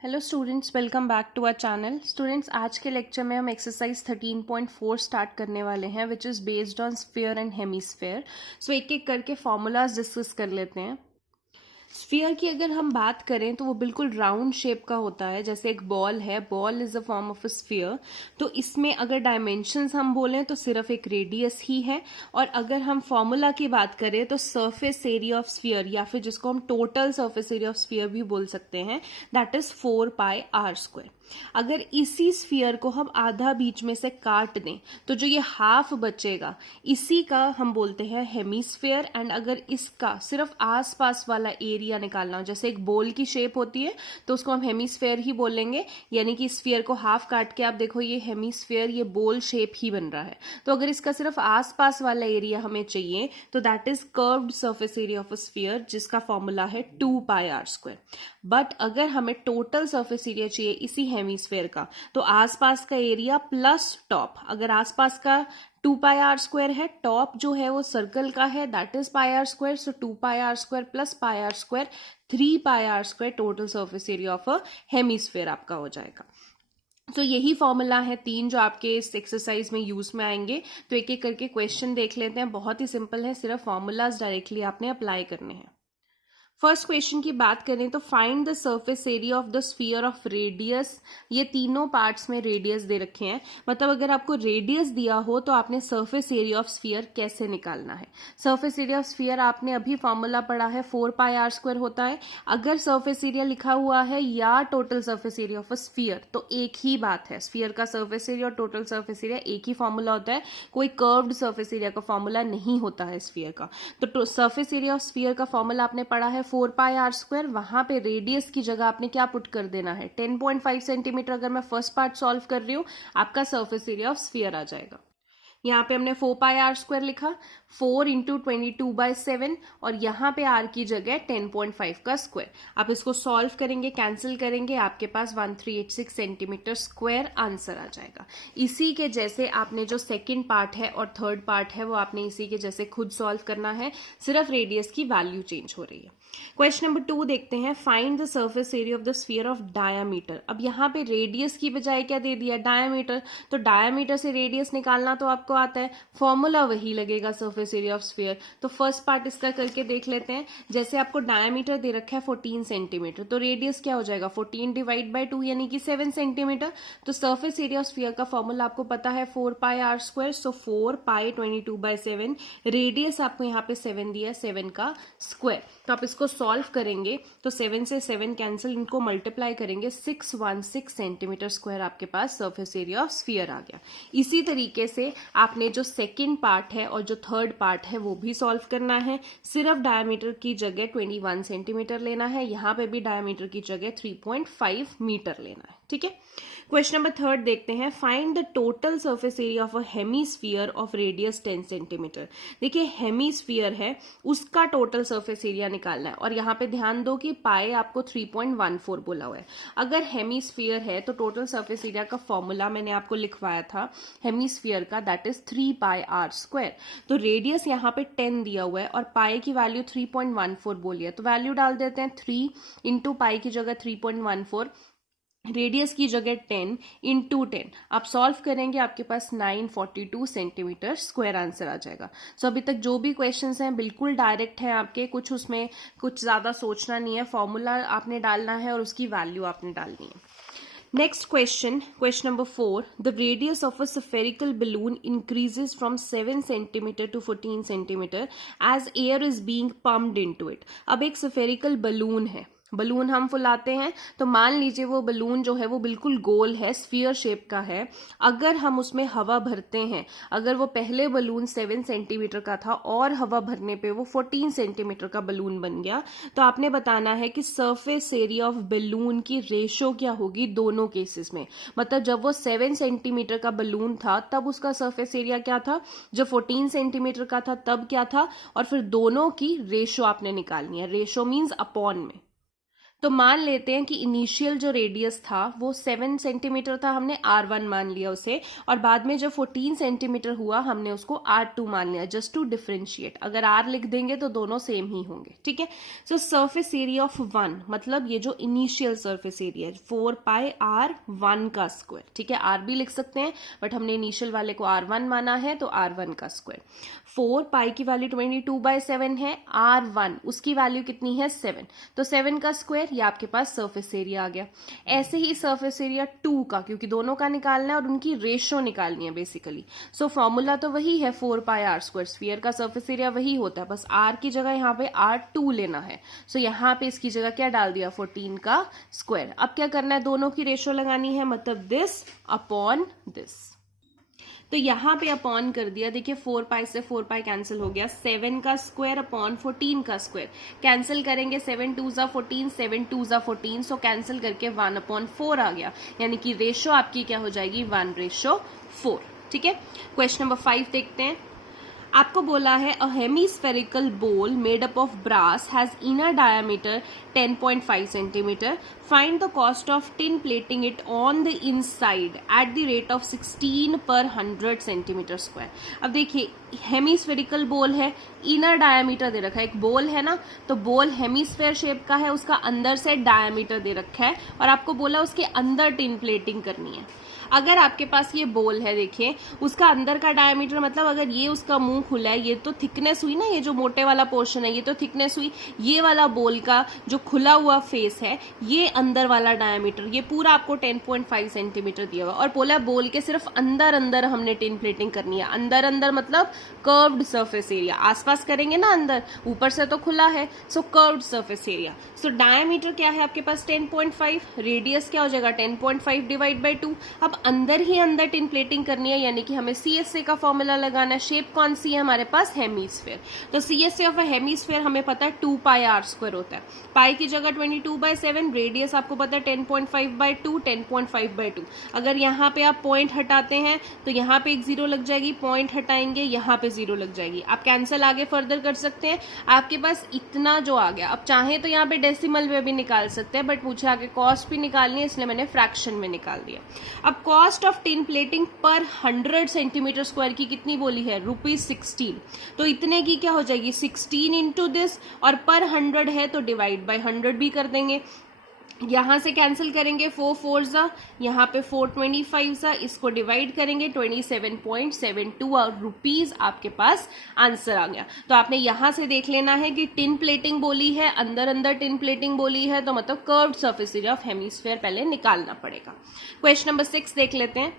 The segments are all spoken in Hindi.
Hello students, welcome back to our channel. Students, आज के लेक्चर में हम एक्सरसाइज 13.4 स्टार्ट करने वाले हैं, which is based on sphere and hemisphere. So एक एक करके फॉर्मूलाज डिस्कस कर लेते हैं। स्फीयर की अगर हम बात करें तो वो बिल्कुल राउंड शेप का होता है, जैसे एक बॉल है। Ball is a form of a sphere. तो इसमें अगर डायमेंशंस हम बोलें तो सिर्फ एक रेडियस ही है। और अगर हम फॉर्मूला की बात करें तो सरफेस एरिया ऑफ स्फीयर, या फिर जिसको हम total surface area of sphere भी बोल सकते हैं, दैट इज 4πr²। अगर इसी स्फीयर को हम आधा बीच में से काट दें तो जो ये हाफ बचेगा इसी का हम बोलते हैं हेमीस्फीयर। एंड अगर इसका सिर्फ आसपास वाला एरिया निकालना हो, जैसे एक बोल की शेप होती है तो उसको हम हेमीस्फीयर ही बोलेंगे। यानी कि स्फीयर को हाफ काट के आप देखो, ये हेमीस्फीयर, ये बोल शेप ही बन रहा है। तो अगर इसका सिर्फ आसपास वाला एरिया हमें चाहिए तो that is curved surface area of a sphere, जिसका फॉर्मूला है 2πr²। बट अगर हमें टोटल सरफेस एरिया चाहिए इसी हेमीस्फेयर का, तो आसपास का एरिया प्लस टॉप। अगर आसपास का 2πr² है, टॉप जो है वो सर्कल का है, that is πr²। So 2πr² plus πr², 3πr² total surface area of a hemisphere आपका हो जाएगा। तो यही फॉर्मूला है तीन जो आपके इस एक्सरसाइज में यूज में आएंगे। तो एक एक करके क्वेश्चन देख लेते हैं। बहुत ही सिंपल है, सिर्फ फॉर्मूलाज डायरेक्टली आपने अप्लाई करने हैं। फर्स्ट क्वेश्चन की बात करें तो find the surface area of the sphere of radius. ये तीनों पार्ट्स में रेडियस दे रखे हैं। मतलब अगर आपको रेडियस दिया हो तो आपने सरफेस एरिया ऑफ स्फीयर कैसे निकालना है। सरफेस एरिया ऑफ स्फीयर आपने अभी फॉर्मूला पढ़ा है, 4πr² होता है। अगर सरफेस एरिया लिखा हुआ है या total surface area of a sphere तो एक ही बात है। स्फीयर का सरफेस एरिया और टोटल सरफेस एरिया एक ही फॉर्मूला होता है। कोई कर्व्ड सरफेस एरिया का फॉर्मूला नहीं होता है स्फीयर का। तो सरफेस एरिया ऑफ स्फीयर का फॉर्मूला आपने पढ़ा है 4πr²। वहां पे रेडियस की जगह आपने क्या पुट कर देना है, 10.5 सेंटीमीटर। अगर मैं फर्स्ट पार्ट सॉल्व कर रही हूं, आपका सरफेस एरिया ऑफ स्फीयर आ जाएगा। यहाँ पे हमने 4πr² लिखा, 4 इंटू 22/7, और यहाँ पे r की जगह 10.5 का स्क्वायर। आप इसको सॉल्व करेंगे, कैंसिल करेंगे, आपके पास 1386 सेंटीमीटर स्क्वायर आंसर आ जाएगा। इसी के जैसे आपने जो सेकंड पार्ट है और थर्ड पार्ट है वो आपने इसी के जैसे खुद सॉल्व करना है, सिर्फ रेडियस की वैल्यू चेंज हो रही है। क्वेश्चन नंबर 2 देखते हैं। Find the surface area of the sphere of diameter. अब यहाँ पे रेडियस की बजाय क्या दे दिया, डायामीटर। तो डायामीटर से रेडियस निकालना तो आपको आता है, फॉर्मूला वही लगेगा सरफेस एरिया ऑफ स्फीयर। तो फर्स्ट पार्ट इसका करके देख लेते हैं। जैसे आपको डायामीटर दे रखा है 14 सेंटीमीटर, तो रेडियस क्या हो जाएगा, 14/2 यानी कि 7 सेंटीमीटर। तो सरफेस एरिया ऑफ स्फीयर का फॉर्मूला आपको पता है 4πr²। सो 4π22/7, रेडियस आपको यहाँ पे 7 दिया है, 7 का स्क्वायर। तो आप इसको सॉल्व करेंगे तो 7 से 7 कैंसिल, इनको मल्टीप्लाई करेंगे, 616 सेंटीमीटर स्क्वायर आपके पास सरफेस एरिया ऑफ स्फीयर आ गया। इसी तरीके से आपने जो सेकंड पार्ट है और जो थर्ड पार्ट है वो भी सॉल्व करना है। सिर्फ डायमीटर की जगह 21 सेंटीमीटर लेना है, यहाँ पे भी डायमीटर की जगह 3.5 मीटर लेना है। ठीक है। क्वेश्चन नंबर 3 देखते हैं। Find the total surface area of a hemisphere of radius 10 centimetre. देखिए हेमीस्फीयर है, उसका टोटल सरफेस एरिया निकालना है। और यहाँ पे ध्यान दो कि पाए आपको 3.14 बोला हुआ है। अगर हेमीस्फीयर है तो टोटल सरफेस एरिया का फॉर्मूला मैंने आपको लिखवाया था हेमीस्फीयर का, दैट इज 3πr²। तो रेडियस यहाँ पे 10 दिया हुआ है और पाए की वैल्यू 3.14 बोली है, तो वैल्यू डाल देते हैं। 3 इंटू पाई की जगह 3.14, रेडियस की जगह 10 इंटू 10, आप सॉल्व करेंगे, आपके पास 942 सेंटीमीटर स्क्वायर आंसर आ जाएगा। सो अभी तक जो भी क्वेश्चंस हैं बिल्कुल डायरेक्ट हैं आपके, कुछ उसमें कुछ ज्यादा सोचना नहीं है। फॉर्मूला आपने डालना है और उसकी वैल्यू आपने डालनी है। Next question, question number 4। The radius of a spherical balloon increases from 7 centimetre to 14 centimetre as air is being pumped into it. अब एक स्फेरिकल बलून है, बलून हम फुलाते हैं तो मान लीजिए वो बलून जो है वो बिल्कुल गोल है, स्फीयर शेप का है। अगर हम उसमें हवा भरते हैं, अगर वो पहले बलून 7 सेंटीमीटर का था और हवा भरने पे वो 14 सेंटीमीटर का बलून बन गया, तो आपने बताना है कि सरफेस एरिया ऑफ बलून की रेशो क्या होगी दोनों केसेस में। मतलब जब वो 7 सेंटीमीटर का बलून था तब उसका सरफेस एरिया क्या था, जब 14 सेंटीमीटर का था तब क्या था, और फिर दोनों की रेशो आपने निकालनी है। रेशो मीन्स अपॉन में। तो मान लेते हैं कि इनिशियल जो रेडियस था वो 7 सेंटीमीटर था, हमने R1 मान लिया उसे, और बाद में जब 14 सेंटीमीटर हुआ हमने उसको R2 मान लिया, जस्ट टू डिफरेंशिएट। अगर R लिख देंगे तो दोनों सेम ही होंगे, ठीक है। सो सरफेस एरिया ऑफ 1, मतलब ये जो इनिशियल सरफेस एरिया है 4 पाई R1 का स्क्वायर, ठीक है। R भी लिख सकते हैं बट हमने इनिशियल वाले को R1 माना है तो R1 का स्क्वायर। 4 पाई की वैल्यू 22/7 है, R1 उसकी वैल्यू कितनी है 7, तो 7 का स्क्वायर, ये आपके पास सरफेस एरिया आ गया। ऐसे ही सरफेस एरिया 2 का, क्योंकि दोनों का निकालना है और उनकी रेशो निकालनी है बेसिकली। सो फॉर्मूला तो वही है 4 पाई R स्क्वायर, स्फीयर का सरफेस एरिया वही होता है, बस R की जगह यहाँ पे R2 लेना है। सो यहाँ पे इसकी जगह क्या डाल दिया 14 का स्क्वायर। अब क्या करना है, दोनों की रेशो लगानी है, मतलब दिस अपॉन दिस। तो यहाँ पे अपॉन कर दिया, देखिए 4 पाई से 4 पाई कैंसिल हो गया, 7 का स्क्वायर अपॉन 14 का स्क्वायर कैंसिल करेंगे, 7 2 ज़ा 14, 7 2 ज़ा 14, सो कैंसिल करके 1/4 आ गया, यानी कि रेशो आपकी क्या हो जाएगी 1/4, ठीक है। क्वेश्चन नंबर 5 देखते हैं। आपको बोला है a hemispherical bowl made up of brass has inner diameter 10.5 centimetre, find the cost of tin plating it on the inside at the rate of 16 per 100 centimetre square. अब देखिए हेमीस्फेरिकल बोल है, इनर डायमीटर दे रखा है, एक बोल है ना, तो बोल हेमीस्फेयर शेप का है, उसका अंदर से डायमीटर दे रखा है और आपको बोला उसके अंदर टिन प्लेटिंग करनी है। अगर आपके पास ये बोल है, देखिए उसका अंदर का डायमीटर, मतलब अगर ये उसका मुंह खुला है, ये तो थिकनेस हुई ना, ये जो मोटे वाला पोर्शन है ये तो थिकनेस हुई, ये वाला बोल का जो खुला हुआ फेस है ये अंदर वाला डायमीटर, ये पूरा आपको 10.5 सेंटीमीटर दिया हुआ, और बोला बोल के सिर्फ अंदर अंदर हमने टिन प्लेटिंग करनी है। अंदर अंदर मतलब कर्व्ड सरफेस एरिया, आसपास करेंगे ना अंदर, ऊपर से तो खुला है, so curved surface area. So diameter क्या है आपके पास 10.5, रेडियस क्या हो जाएगा 10.5 डिवाइड बाई 2। अब अंदर ही अंदर टिन प्लेटिंग करनी है, यानी कि हमें CSA का फॉर्मूला लगाना है। शेप कौन सी है हमारे पास, हेमीस्फेयर, तो CSA ऑफ अ हेमीस्फेयर हमें पता है 2 पाई R स्क्वायर होता है, पाई की जगह 22/7, रेडियस आपको पता है 10.5/2, 10.5/2। अगर यहाँ पे आप पॉइंट हटाते हैं तो यहाँ पे एक 0 लग जाएगी, पॉइंट हटाएंगे यहाँ पे 0 लग जाएगी, आप कैंसिल आगे फर्दर कर सकते हैं। आपके पास इतना जो आ गया, अब चाहे तो यहाँ पे डेसिमल में भी निकाल सकते हैं, बट मुझे आगे कॉस्ट भी निकालनी है इसलिए मैंने फ्रैक्शन में निकाल दिया। अब कॉस्ट ऑफ टिन प्लेटिंग पर 100 सेंटीमीटर स्क्वायर की कितनी बोली है, ₹16, तो इतने की क्या हो जाएगी 16 इंटू दिस, और पर 100 है तो डिवाइड बाय 100 भी कर देंगे। यहां से कैंसिल करेंगे 4 4 ज़ा, यहाँ पे 425 ज़ा, इसको डिवाइड करेंगे 27.72 रुपीज आपके पास आंसर आ गया। तो आपने यहां से देख लेना है कि टिन प्लेटिंग बोली है, अंदर अंदर टिन प्लेटिंग बोली है, तो मतलब curved surface area of hemisphere पहले निकालना पड़ेगा। क्वेश्चन नंबर 6 देख लेते हैं।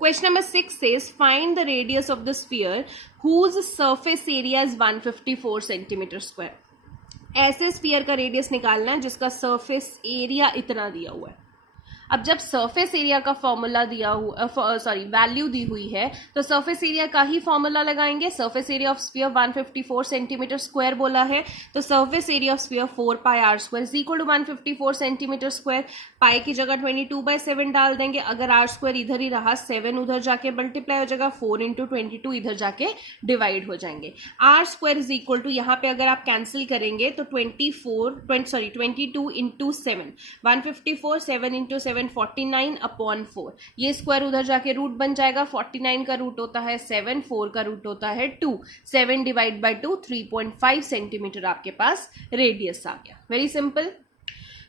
Question number 6 says find the radius of the sphere whose surface area is 154 centimeter square. ऐसे स्फीयर का रेडियस निकालना है जिसका सरफेस एरिया इतना दिया हुआ है। अब जब सरफेस एरिया का फॉर्मूला दिया हुआ, वैल्यू दी हुई है, तो सरफेस एरिया का ही फॉर्मूला लगाएंगे। Surface area of sphere 154 centimetre square बोला है, तो surface area of sphere 4 pi R square is equal to 154 centimetre square. Pi की जगह 22/7 डाल देंगे, अगर R स्क्वायर इधर ही रहा 7 उधर जाके मल्टीप्लाई हो जाएगा, 4 इंटू 22 इधर जाके डिवाइड हो जाएंगे। R square is equal to, यहाँ पे अगर आप कैंसिल करेंगे तो 22 इंटू 7, 154, 7 इंटू 7 49/4, ये स्क्वायर उधर जाके रूट बन जाएगा। 49 का रूट होता है 7, 4 का रूट होता है 2, 7 डिवाइड बाई 2 3.5 सेंटीमीटर आपके पास रेडियस आ गया। Very simple.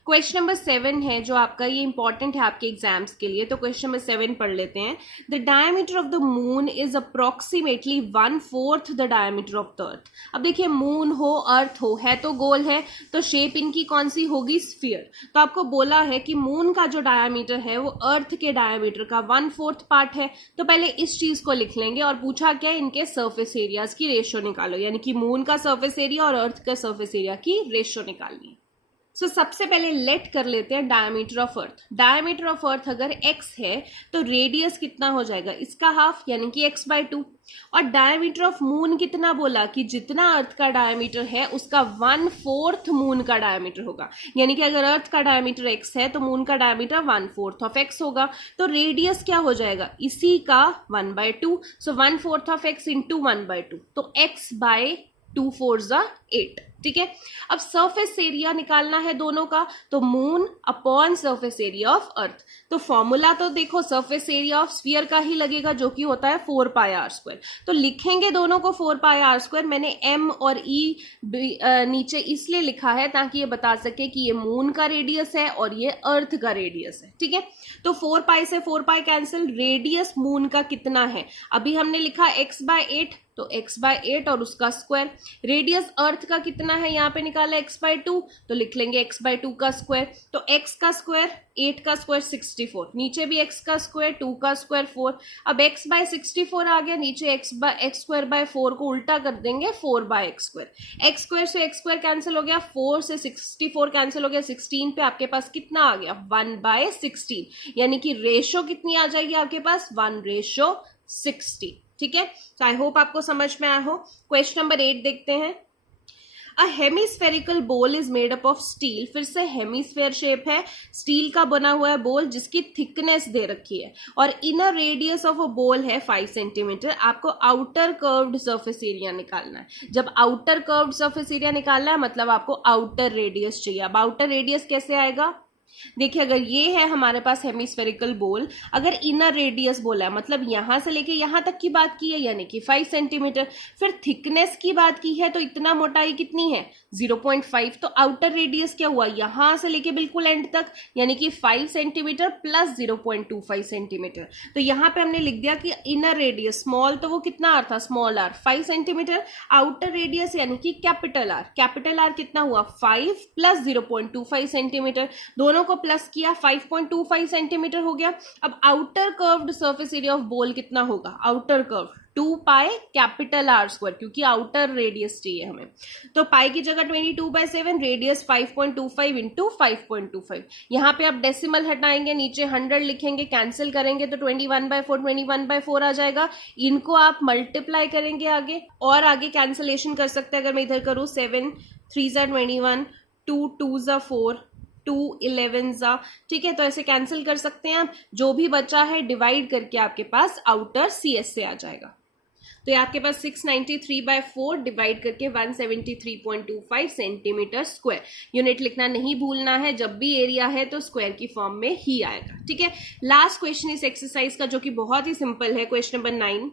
क्वेश्चन नंबर 7 है जो आपका, ये इंपॉर्टेंट है आपके एग्जाम्स के लिए, तो क्वेश्चन नंबर 7 पढ़ लेते हैं। The diameter of the moon is approximately 1/4 the diameter of the earth. अब देखिए मून हो अर्थ हो, है तो गोल है, तो शेप इनकी कौन सी होगी, स्फीयर। तो आपको बोला है कि मून का जो डायमीटर है वो अर्थ के डायमीटर का 1/4 पार्ट है, तो पहले इस चीज को लिख लेंगे, और पूछा क्या इनके सरफेस एरियाज की रेशो निकालो, यानी कि मून का सरफेस एरिया और अर्थ का सरफेस एरिया की रेशो निकालनी है। सो सबसे पहले लेट कर लेते हैं diameter of earth. Diameter of earth अगर x है तो रेडियस कितना हो जाएगा, इसका हाफ, यानी कि x/2। और डायमीटर ऑफ मून कितना बोला कि जितना अर्थ का डायमीटर है उसका 1/4 मून का डायमीटर होगा, यानी कि अगर अर्थ का डायमीटर x है तो मून का डायमीटर 1/4 ऑफ x होगा, तो रेडियस क्या हो जाएगा इसी का 1/2। सो 1/4 ऑफ x इंटू 1/2, तो x/2 4 ज़ा 8। ठीक है। अब सरफेस एरिया निकालना है दोनों का, तो moon upon surface area of earth. तो फॉर्मूला तो देखो सरफेस एरिया ऑफ स्फीयर का ही लगेगा जो कि होता है 4πr²। तो लिखेंगे दोनों को 4πr²। मैंने m और e नीचे इसलिए लिखा है ताकि ये बता सके कि ये मून का रेडियस है और ये अर्थ का रेडियस है, ठीक है। तो 4π से 4π कैंसिल, रेडियस मून का कितना है, अभी हमने लिखा x/8, तो x/8 और उसका स्क्वायर। रेडियस अर्थ का कितना है, यहाँ पे निकाला x/2, तो लिख लेंगे x/2 का स्क्वायर। तो x का स्क्वायर 8 का स्क्वायर 64, नीचे भी x का स्क्वायर 2 का स्क्वायर 4। अब x/64 आ गया, नीचे x²/4 को उल्टा कर देंगे 4/x²। x² से x² कैंसिल हो गया, 4 से 64 कैंसिल हो गया, 16 पे आपके पास कितना आ गया 1/16, यानी कि रेशो कितनी आ जाएगी आपके पास 1/60, ठीक है। तो आई होप आपको समझ में आया हो। क्वेश्चन नंबर 8 देखते हैं। अ हेमिस्फेरिकल बोल is made up of steel, फिर से हेमिस्फेयर शेप है, स्टील का बना हुआ है बोल जिसकी थिकनेस दे रखी है और इनर रेडियस ऑफ अ बोल है 5 सेंटीमीटर। आपको आउटर कर्व्ड सरफेस एरिया निकालना है। जब आउटर कर्व्ड सरफेस एरिया निकालना है मतलब आपको आउटर रेडियस चाहिए। अब आउटर रेडियस कैसे आएगा, देखिए अगर ये है हमारे पास हेमिस्फेरिकल बोल, अगर इनर रेडियस बोला है मतलब यहां से लेके यहां तक की बात की है यानी कि 5 सेंटीमीटर, फिर थिकनेस की बात की है तो इतना मोटाई कितनी है 0.5, तो आउटर रेडियस क्या हुआ यहां से लेके बिल्कुल एंड तक यानी कि 5 सेंटीमीटर प्लस 0.25 सेंटीमीटर। तो यहां पे हमने लिख दिया कि इनर रेडियस स्मॉल, तो वो कितना आर था small R 5 centimetre, outer radius यानी कि कैपिटल आर कितना हुआ 5 प्लस 0.25 सेंटीमीटर, दोनों को प्लस किया 5.25 सेंटीमीटर हो गया। अब outer curved surface area of बोल कितना होगा, आउटर कर्व 2π कैपिटल R², क्योंकि आउटर रेडियस चाहिए हमें, तो पाई की जगह 22/7, रेडियस 5.25 इंटू 5.25। यहाँ पे आप डेसिमल हटाएंगे, नीचे 100 लिखेंगे, कैंसिल करेंगे तो 21/4 आ जाएगा। इनको आप मल्टीप्लाई करेंगे आगे और आगे कैंसिलेशन कर सकते हैं। अगर मैं इधर करूँ 7 3 21, 2 2 4, 2 11, ठीक है, तो ऐसे कैंसिल कर सकते हैं आप। जो भी बचा है डिवाइड करके आपके पास आउटर CS से आ जाएगा। तो ये आपके पास 693/4 डिवाइड करके 173.25 सेंटीमीटर स्क्वायर। यूनिट लिखना नहीं भूलना है, जब भी एरिया है तो स्क्वायर की फॉर्म में ही आएगा, ठीक है। लास्ट क्वेश्चन इस एक्सरसाइज का जो कि बहुत ही सिंपल है, question number 9।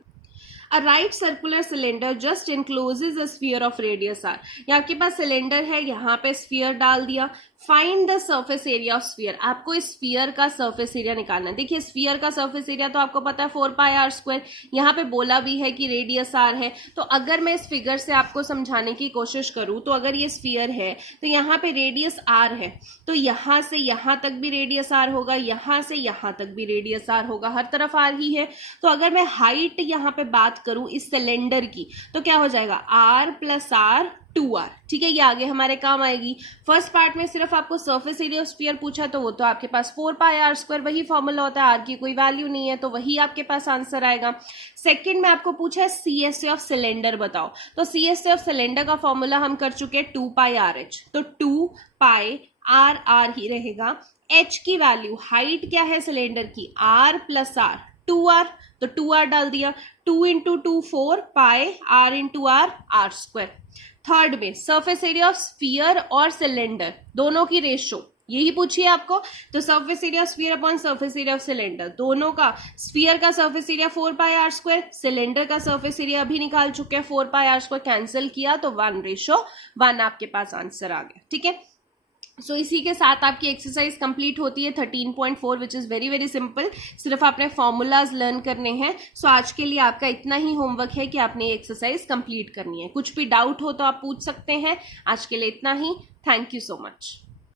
A right circular cylinder just encloses a sphere of radius r। ये आपके पास सिलेंडर है, यहाँ पे स्फीयर डाल दिया। Find the surface area of sphere, आपको इस स्फीयर का सरफेस एरिया निकालना है। देखिए स्फीयर का सरफेस एरिया तो आपको पता है 4πr², यहाँ पे बोला भी है कि रेडियस r है। तो अगर मैं इस फिगर से आपको समझाने की कोशिश करूँ तो अगर ये स्फीयर है तो यहाँ पे रेडियस r है, तो यहाँ से यहाँ तक भी रेडियस r होगा, यहाँ से यहाँ तक भी रेडियस r होगा, हर तरफ r ही है। तो अगर मैं हाइट यहाँ पे बात करूं इस सिलेंडर की तो क्या हो जाएगा r + r 2r, ठीक है, ये आगे हमारे काम आएगी। फर्स्ट पार्ट में सिर्फ आपको सरफेस एरिया ऑफ स्फीयर पूछा तो वो तो आपके पास 4πr², वही फॉर्मूला होता है, r की कोई वैल्यू नहीं है तो वही आपके पास आंसर आएगा। सेकंड में आपको पूछा है CSA ऑफ सिलेंडर बताओ, तो CSA ऑफ सिलेंडर का फॉर्मूला हम कर चुके हैं 2πrh, तो 2πr ही रहेगा। h की वैल्यू, हाइट क्या है सिलेंडर की r + r 2r, तो 2r डाल दिया, 2 × 2 4 pi r × r r²। Third में सरफेस एरिया ऑफ स्फीयर और सिलेंडर दोनों की रेशो यही पूछिए आपको, तो surface area of sphere upon surface area of cylinder, दोनों का स्फीयर का सरफेस एरिया 4πr², सिलेंडर का सरफेस एरिया अभी निकाल चुके हैं 4πr², कैंसिल किया तो 1:1 आपके पास आंसर आ गया, ठीक है। सो इसी के साथ आपकी एक्सरसाइज कंप्लीट होती है 13.4 which is very very simple. सिर्फ आपने फॉर्मूलाज लर्न करने हैं। सो आज के लिए आपका इतना ही होमवर्क है कि आपने एक्सरसाइज कंप्लीट करनी है। कुछ भी डाउट हो तो आप पूछ सकते हैं। आज के लिए इतना ही। Thank you so much.